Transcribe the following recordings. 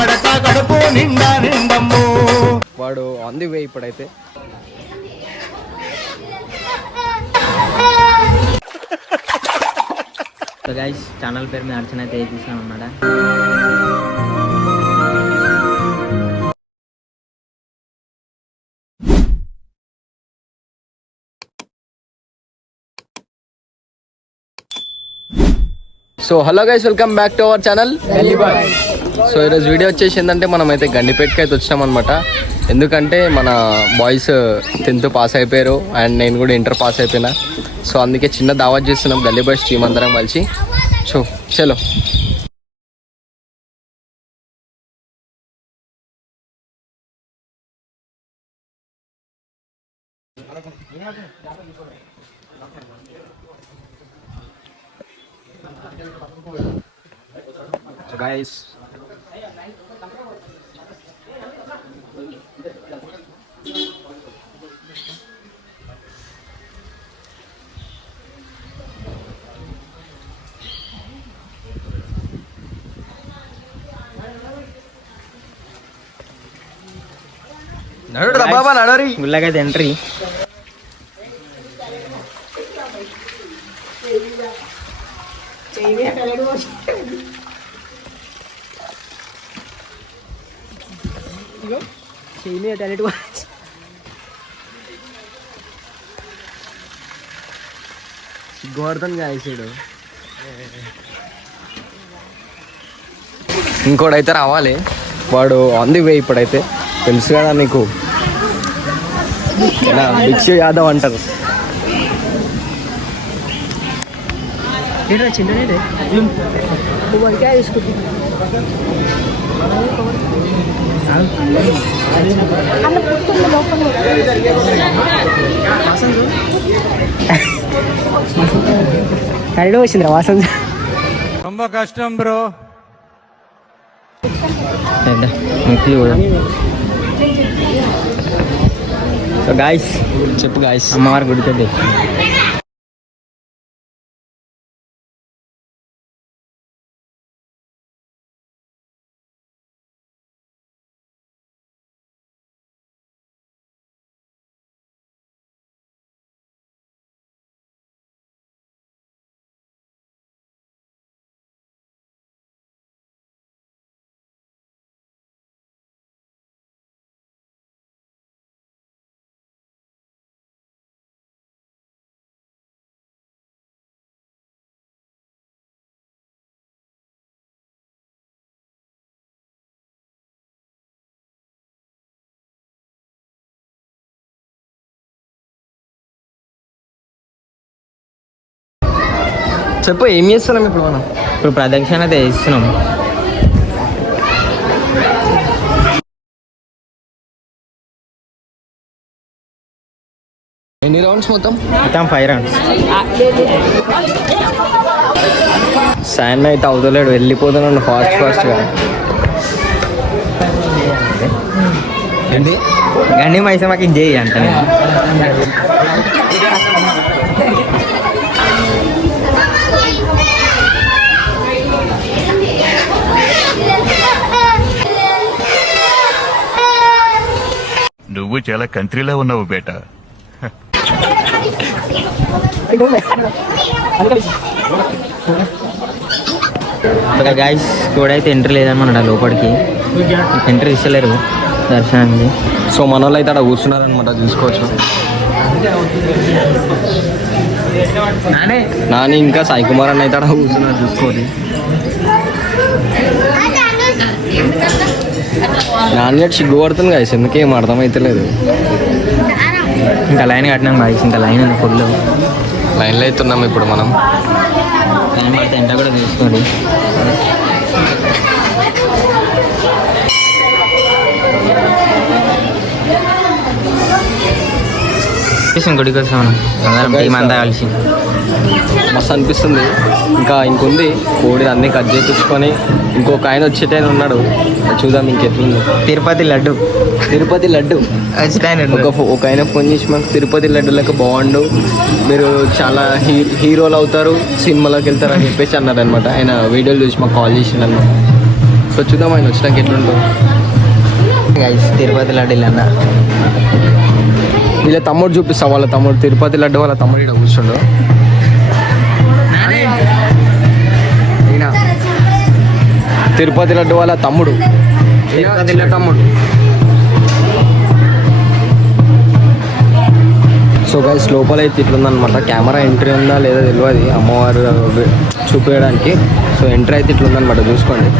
పడక కడుపు నిండా నిండమ్ము. వాడు ఆన్ ది వే ఇప్పుడైతే. సో గైస్ ఛానల్ పేరు మీద అర్చన అయితే వేసేసాం అన్నమాట. So hello guys welcome back to our channel so ఈరోజు వీడియో వచ్చేసి ఏంటంటే మనం అయితే గండిపేటకి అయితే వచ్చినాం అనమాట ఎందుకంటే మన బాయ్స్ టెన్త్ పాస్ అయిపోయారు అండ్ నేను కూడా ఇంటర్ పాస్ అయిపోయినా. సో అందుకే చిన్న దావత్ చేస్తున్నాం గల్లీ బాయ్స్ టీం అందరం కలిసి. సో చలో. నడు బాబా నడరి గుళ్ళకైతే ఎంట్రీ గోవర్ధన్ గాయసాడు ఇంకోడైతే రావాలి. వాడు ఆన్ ది వే ఇప్పుడైతే. తెలుసు కదా నీకు నా భిక్షు యాదవ్ అంటారు కరడు వచ్చిందిరా వాసన ரொம்ப కష్టం బ్రో ముక్తి కూడా సో గాయస్ చెప్పు గాయస్ అమ్మవారి గుడికి చెప్పు ఏం చేస్తున్నాం ఇప్పుడు మనం? ఇప్పుడు ప్రదక్షిణ అయితే ఇస్తున్నాం ఎన్ని రౌండ్స్ మొత్తం? మొత్తం ఫైవ్ రౌండ్స్ శాండ్ అయితే అవుతలేడు వెళ్ళిపోతున్నాడు ఫాస్ట్ ఫాస్ట్గా ఏంటి గండి మైసమ్మకి చేయి అంట నువ్వు చాలా కంట్రీలో ఉన్నావు బేటా. గాయస్ కూడా అయితే ఎంట్రీ లేదనమాట లోపలికి. ఎంట్రీ ఇస్తలేరు దర్శనానికి. సో మన వాళ్ళు అయితే అక్కడ కూర్చున్నారనమాట చూసుకోవచ్చు. నాని. ఇంకా సాయి కుమార్ అన్న అయితే అక్కడ కూర్చున్నారు చూసుకోవాలి నాని అటు సిగ్గు పడుతుంది కదా ఎందుకేం అర్థమైతలేదు. ఇంకా లైన్ కట్టినాం గాయస్ ఇంకా లైన్ ఉంది ఫుల్ లైన్లో అవుతున్నాం ఇప్పుడు మనం. లైన్ పడితే ఎంట కూడా తీసుకోండి. గుడికి వచ్చాం అందరం టీం అంతా కలిసి. మస్తు అనిపిస్తుంది. ఇంకా ఇంకొంది కోడి అన్ని కట్ చేయించుకొని ఇంకొక ఆయన వచ్చేటైన ఉన్నాడు. చూద్దాం ఇంకెట్లుంది. తిరుపతి లడ్డు. తిరుపతి లడ్డు. ఒక ఒక ఆయన ఫోన్ చేసి మాకు తిరుపతి లడ్డు లెక్క బాగుండు. మీరు చాలా హీ హీరోలు అవుతారు సినిమాలోకి వెళ్తారు అని చెప్పేసి అన్నారు అనమాట ఆయన వీడియోలు చూసి మాకు కాల్ చేసిండు అనమాట సో చూద్దాం ఆయన వచ్చినాక ఎట్లుంటుందో తిరుపతి లడ్డీలు అన్న. వీళ్ళ తమ్ముడు చూపిస్తా వాళ్ళ తమ్ముడు. తిరుపతి లడ్డు వాళ్ళ తమ్ముడు ఇక్కడ కూర్చుండు. తిరుపతి లడ్డు వాళ్ళ తమ్ముడు. తమ్ముడు. సో గైస్ లోపల అయితే ఇట్లుందనమాట కెమెరా ఎంట్రీ ఉందా లేదా తెలియదు అమ్మవారు చూపించడానికి. సో ఎంట్రీ అయితే ఇట్లుందనమాట చూసుకోండి.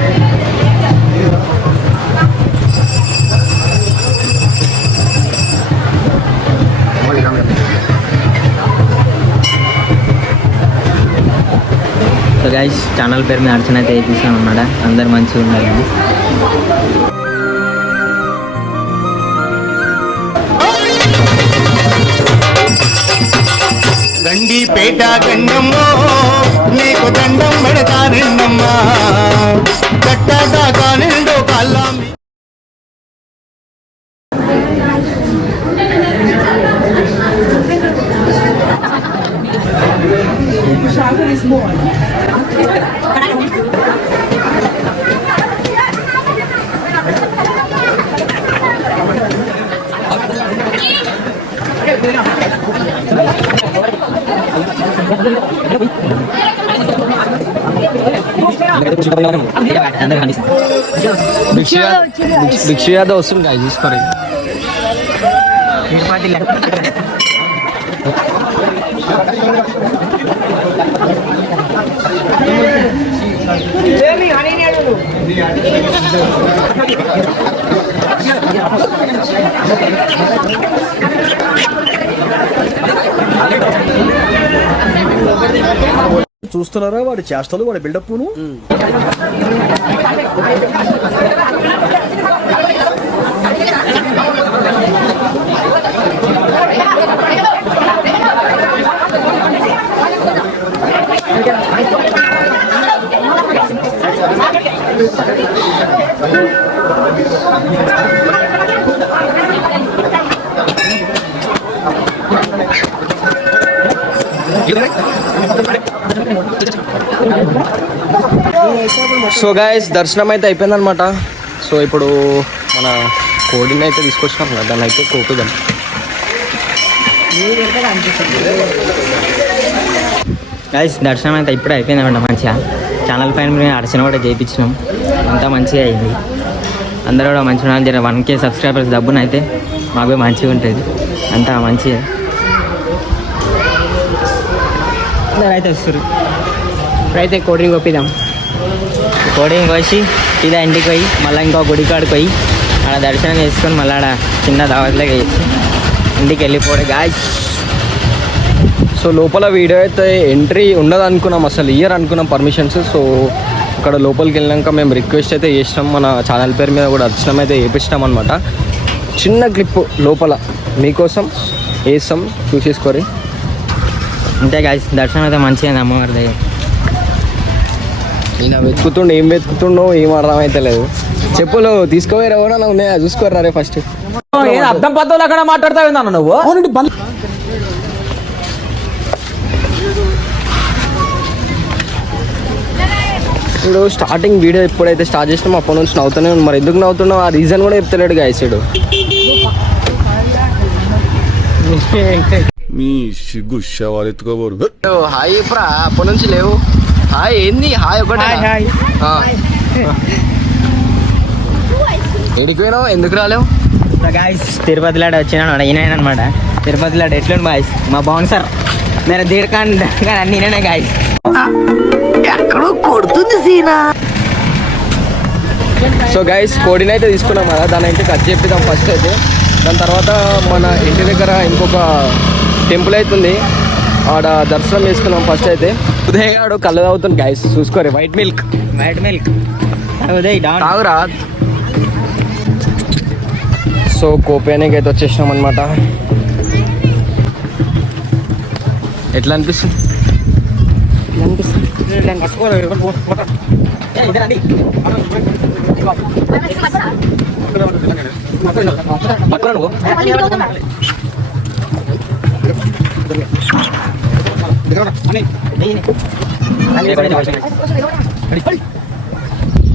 గైస్ ఛానల్ పేరు మీద అర్చన అయితే వేయించాను ఉన్నాడా అందరు మంచిగా ఉండాలి. గండిపేట గండమ్మో నీకు దండం పెడతానండమ్మా కట్టదాకా నిండు కల్లామి అందరు కనిపిస్తుంది భిక్ష యాదవ్ వస్తుంది తిరుపతి లడ్డు చూస్తున్నారా వాడి చేష్టలు వాడి బిల్డప్ను సో గాయస్ దర్శనం అయితే అయిపోయిందనమాట సో ఇప్పుడు మన కోడిని అయితే తీసుకొచ్చినాం కదా దాన్ని అయితే కోపిదాం గైస్ దర్శనం అయితే ఇప్పుడే అయిపోయిందన్నమాట మంచిగా. ఛానల్ పైన మేము అర్చన కూడా చేయించినాం. అంతా మంచిగా అయింది. అందరూ కూడా మంచిగా జర వన్ కే సబ్స్క్రైబర్స్ డబ్బున అయితే మాకు మంచిగా ఉంటుంది. అంతా మంచిగా. అయితే వస్తారు. ఇప్పుడైతే కోడిని కోపిదాం కోడింగ్ కోసి ఇదే ఇంటికి పోయి మళ్ళీ ఇంకో గుడి కాడికి పోయి ఆడ దర్శనం చేసుకొని మళ్ళీ ఆడ చిన్న దావత్లాగా చేసి ఇంటికి వెళ్ళిపోవడం. గాయస్. సో లోపల వీడియో అయితే ఎంట్రీ ఉండదు అనుకున్నాం అసలు ఇయర్ అనుకున్నాం పర్మిషన్స్ సో అక్కడ లోపలికి వెళ్ళాక మేము రిక్వెస్ట్ అయితే చేసినాం. మన ఛానల్ పేరు మీద కూడా దర్శనం అయితే చేపించినాం అనమాట చిన్న క్లిప్ లోపల మీకోసం వేస్తాం చూసేసుకోరి అంతే గాయస్ దర్శనం అయితే మంచిగా అమ్మవారి దగ్గర. ఈయన వెతుకుతుండు ఏం వెతుకుతుండో ఏం అర్థమైతే లేదు. చెప్పులు తీసుకోవేరా ఎవరన్నా ఉన్నాయా? చూసుకోరా రే ఫస్ట్ అర్థం పద్ధతులు అక్కడ మాట్లాడతావు నువ్వు? ఇప్పుడు స్టార్టింగ్ వీడియో ఎప్పుడైతే స్టార్ట్ చేసినామో అప్పటి నుంచి నవ్వుతూనే. మరి ఎందుకు నవ్వుతున్నావు? ఆ రీజన్ కూడా చెప్తలేడు గాయసుడు మీ సిగ్గు ఎత్తుకోబోరు. హాయ్ ఇప్పుడా అప్పటి నుంచి లేవు. హాయ్ ఏంది? హాయ్ ఒకటే ఎడికి పోయినావు? ఎందుకు రాలేవు? గాయస్ తిరుపతి లాడ వచ్చినాడు ఈయన అనమాట తిరుపతి లాడ ఎట్లుండి బాయ్స్ మా బాగుంది సార్ నేను దీర్కాండ్ అన్ని గాయస్ సో గైస్ కోడిని అయితే తీసుకున్నాం కదా దాని అయితే కట్ చేపిద్దాం ఫస్ట్ అయితే. దాని తర్వాత మన ఇంటి దగ్గర ఇంకొక టెంపుల్ అవుతుంది ఆడ దర్శనం చేసుకున్నాం ఫస్ట్ అయితే. ఉదయగాడు కళ్ళు తాగుతుంది గైస్ చూసుకోరు వైట్ మిల్క్ వైట్ మిల్క్ తాగురా. సో కోపేనికి అయితే వచ్చేసినాం అనమాట ఎట్లా అనిపిస్తుంది? పట్టుకురా నువ్వు.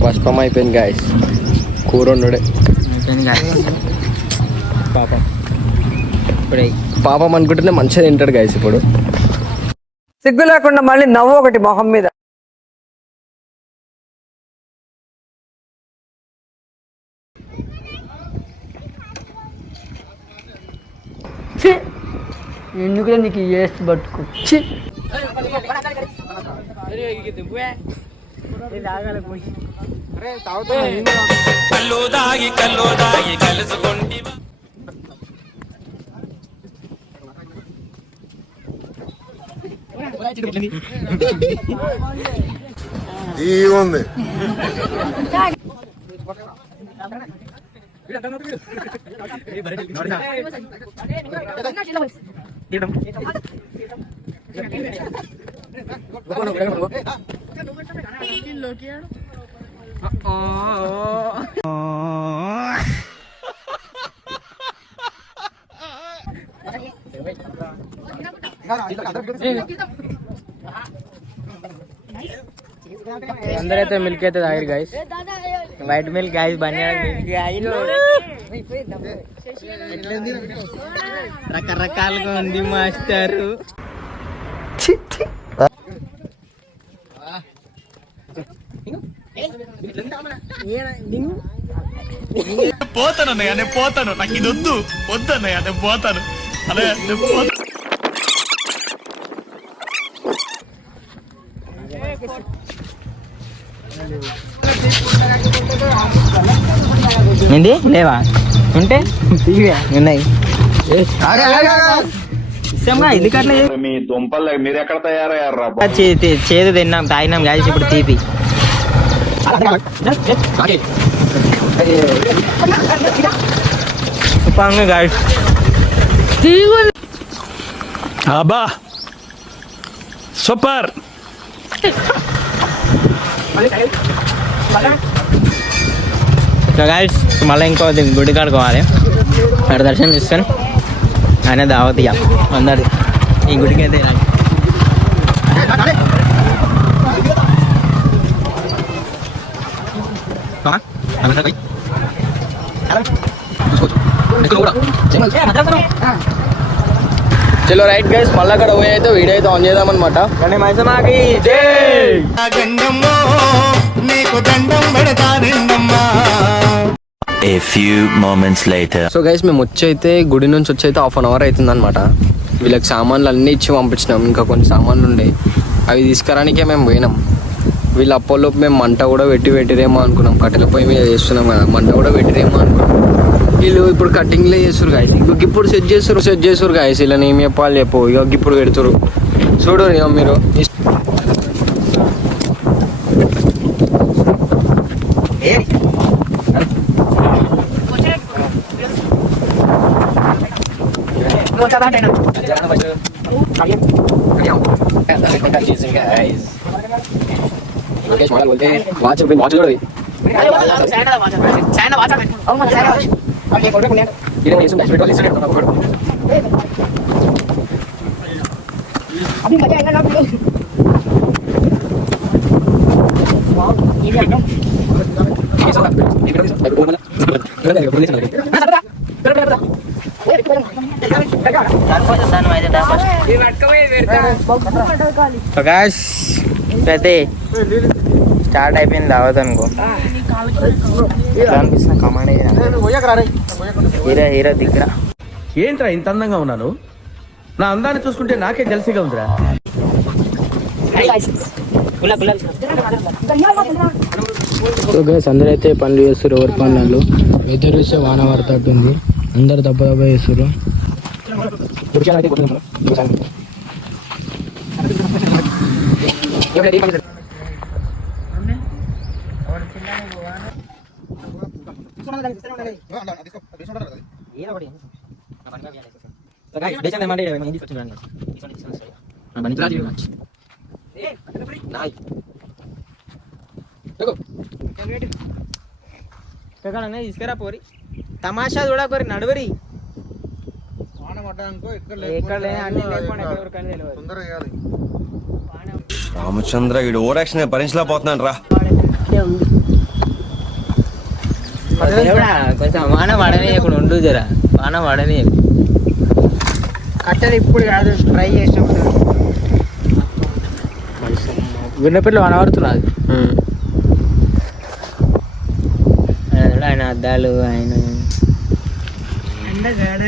భస్మం అయిపోయింది గాయస్ కూర. పాపం ఇప్పుడే పాపం అనుకుంటేనే మంచిగా తింటాడు గాయస్ ఇప్పుడు సిగ్గు లేకుండా మళ్ళీ నవ్వు ఒకటి మొహం మీద ఎందుకులే నీకు వేస్ట్ పట్టుకు ఛీ! ఈ ఉంది అందరైతే మిల్క్ అయితే తాగారు గాయస్ వైట్ మిల్క్ గాయస్ రకరకాలుగా ఉంది మాస్టారు. పోతానన్నయ్య నేను పోతాను. నాకు ఇది వద్దు వద్దన్నయ్య నేను పోతాను. అన్నయ్య నేను పోతాను. ఏంది? లేవా? ఉంటే. ఉన్నాయి. మీ దుంపలు మీరు ఎక్కడ తయారయ్యారా చేదు తిన్నాం తాగినాం గాయస్ ఇప్పుడు తీపి. గాయస్. అబ్బా. సూపర్. గాయస్ మళ్ళీ ఇంకో గుడి కాడుకోవాలి అక్కడ దర్శనం చేసుకొని ఆయన దావత్ ఇక అందరి ఈ గుడికి అయితే. చలో రైట్ గైస్ మళ్ళీ అక్కడ పోయి అయితే వీడియో అయితే ఆన్ చేద్దాం అనమాట కానీ మైసమాకి A few moments later. So guys మేము వచ్చి అయితే గుడి నుంచి వచ్చి అయితే హాఫ్ అన్ అవర్ అవుతుంది అనమాట వీళ్ళకి సామాన్లు అన్నీ ఇచ్చి పంపించినాం. ఇంకా కొన్ని సామాన్లు ఉండే. అవి తీసుకురానికే మేము పోయినాం. వీళ్ళు అప్పలోపు మేము మంట కూడా పెట్టి పెట్టిరేమో అనుకున్నాం. కట్టెల పొయ్యి మీద చేస్తున్నాం కదా మంట కూడా పెట్టిరేమో అనుకున్నాం. వీళ్ళు ఇప్పుడు కటింగ్లే చేస్తారు గాయస్ ఇంకొక ఇప్పుడు సెట్ చేస్తారు సెట్ చేస్తారు గాయస్ ఇలా ఏం చెప్పాలి చెప్పు. ఇక ఇప్పుడు పెడుతురు చూడు ఇక మీరు. കൊച്ചാതാട്ടേണം പക്ഷേ അറിയാം അറിയാം ഗൈസ് लोकेश माला बोलते हैं वहाँ से पहुँच गए चाइना वाचा चाइना वाचा और मज़ा आएगा अब ये फ़ोटो पुण्य ये नहीं सुन बैठ वाले से अभी मज़ा आएगा ना वाओ ये भी एकदम ये सब बैठ ये भी सब बैठ बोल मतलब मैं सब గాయస్ అయితే స్టార్ట్ అయిపోయింది దావత్ అనుకో. కమాండ్ హీరో హీరో దగ్గర ఏంట్రా ఇంత అందంగా ఉన్నాను? నా అందాన్ని చూసుకుంటే నాకే జలసిగా ఉందిరా. గైస్ అందరూ అయితే పనులు చేస్తారు ఎవరి పనులు? వెదర్ చూస్తే వాన పడుతుంది. అందరు దెబ్బ దెబ్బ చేస్తారు తీసుకురా పోరి తమాషా చూడకోరి నడువరి ఎక్కడ లేని అన్ని లేకుండా ఎక్కడ తెలియదు. రామచంద్ర ఈడు ఓవర్ యాక్షన్ భరించలేకపోతున్నాను రా కొంచెం వాన పడని ఇక్కడ ఉండు జరా. వాన పడని కట్టెలు ఇప్పుడు కాదు ట్రై చేసినప్పుడు విన్నపిల్లి వనబడుతున్నది ఆయన చూడు, ఆయన అద్దాలు ఆయన అందగాడా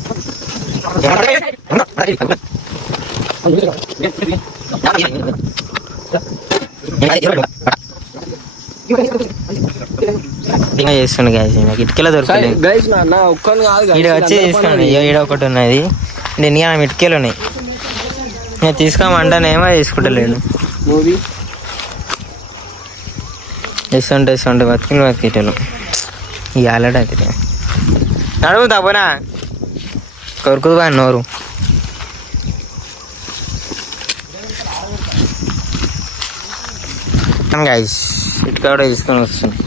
ఇంకా చేస్తుండే గాయస్ నాకు ఇటుకలో దొరకలేదు. ఈడ వచ్చి తీసుకోండి. ఈడ ఒకటి ఉన్నది. నేను ఇటుకలు ఉన్నాయి. నేను తీసుకోమంటానేమో తీసుకుంటలేను. మూవీ? ఇస్తుంటే ఇస్తుంటే బతుకులు బతికేటోళ్ళు ఈ అయితే నడుము తప్పనా కొరుకుదు బాగా నోరు. గైస్ ఇటు కూడా తీసుకొని వస్తుంది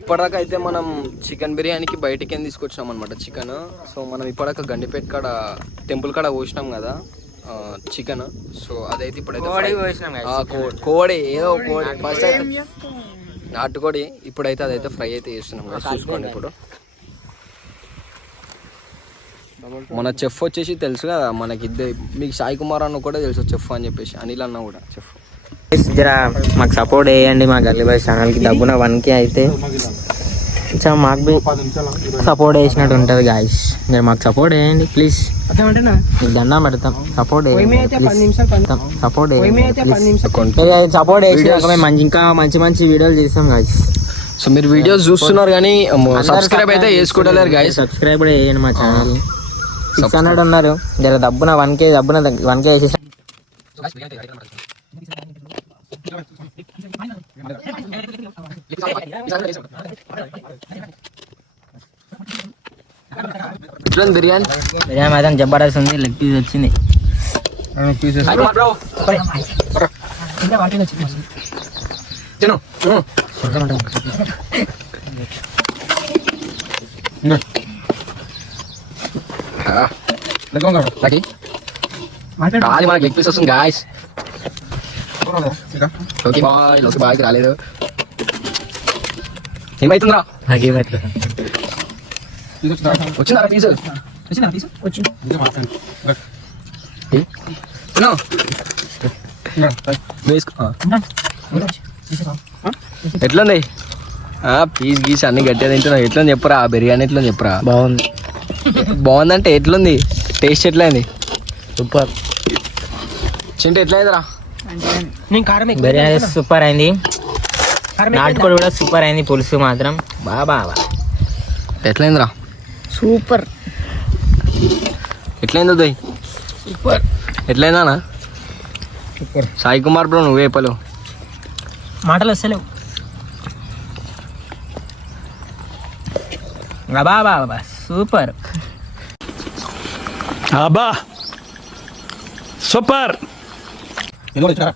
ఇప్పటిదాకా అయితే మనం చికెన్ బిర్యానీకి బయటికి ఏం తీసుకొచ్చినాం అనమాట చికెన్. సో మనం ఇప్పటిదాకా గండిపేట కాడ టెంపుల్ కాడ పోసినాం కదా. చికెన్. సో అదైతే ఇప్పుడైతే కోడి ఏదో కోడి. ఫస్ట్ అయితే నాటుకోడి ఇప్పుడైతే అదైతే ఫ్రై అయితే చేస్తున్నాం guys. చూసుకోండి ఇప్పుడు. మన చెఫ్ వచ్చేసి తెలుసు కదా మనకి ఇద్దరు మీకు సాయి కుమార్ అన్న కూడా తెలుసు చెఫ్ అని చెప్పేసి అనిల్ అన్న కూడా చెఫ్. జర మాకు సపోర్ట్ చేయండి మా గల్లీ బాయ్ ఛానల్కి. డబ్బున వన్ కే అయితే మాకు సపోర్ట్ చేసినట్టు ఉంటుంది గాయస్ మీరు మాకు సపోర్ట్ చేయండి ప్లీజ్ దండం పెడతాం. సపోర్ట్ సపోర్ట్ సపోర్ట్ మంచి ఇంకా మంచి మంచి వీడియోలు చేస్తాం గాయస్ సో మీరు వీడియోస్ చూస్తున్నారు కానీ సబ్స్క్రైబ్ అయితే చేసుకోవట్లేరు గాయస్ సబ్స్క్రైబ్ కూడా చేయండి మా ఛానల్ సిక్స్ హండ్రెడ్ ఉన్నారు. జర డబ్బున వన్ కే డబ్బున వన్ కే చేసేసి బిర్యానీ. బిర్యానీ మాత్రం జబర్దస్త్ ఉంది లెగ్ పీస్ వచ్చింది. రాలి మనకి లెగ్ పీస్ వస్తుంది guys okay bye okay bye రాలేదు. ఏమైతుందిరా వచ్చిందా పీస్ ఎట్లుంది పీస్ గీస్ అన్ని గట్టిగా తింటున్నావు. ఎట్లుంది చెప్పురా? బిర్యానీ ఎట్లుంది చెప్పురా? బాగుంది. బాగుందంటే ఎట్లుంది? టేస్ట్ ఎట్లయింది? సూపర్. చింటి ఎట్లయిందిరా? బిర్యానీ సూపర్ అయింది. నాటుకోడి కూడా సూపర్ అయింది పులుసు మాత్రం. బాగా బాగా ఎట్లయిందిరా? సూపర్. ఎట్లయింది ఉదయ్ సూపర్. ఎట్లయిందానా? సాయి కుమార్ బ్రో నువ్వే పలు మాటలు వస్తలేవు బాబా బాబా సూపర్. అబ్బా సూపర్. ఇదిగో ఇచ్చారా?